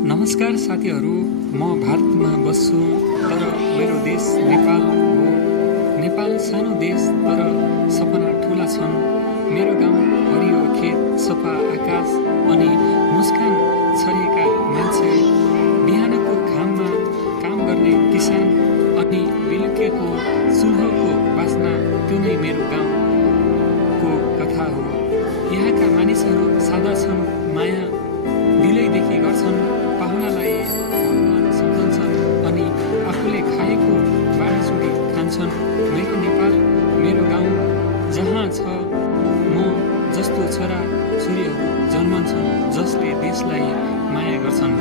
नमस्कार साथीहरू, म भारतमा बस्छु तर मेरो देश नेपाल हो। नेपाल सानो देश तर सपना ठुला छन्। मेरो गाउँ हरियो खेत, सफा आकाश अनि मुस्कान छरिएका मान्छे, बिहानको घाममा काम गर्ने किसान अनि बेलुकीको चुल्होको बास्ना, त्यो नै मेरो गाउँको कथा हो। यहाँका मानिसहरू सादा छन्, माया दिलैदेखि गर्छन्, पाहुनालाई भगवान सम्झन्छन् अनि आफूले खाएको बाँडीचुँडी खान्छन्। मेरो नेपाल, मेरो गाउँ जहाँ छ म जस्तो छोरा छोरीहरू जन्मन्छन् जसले देशलाई माया गर्छन्।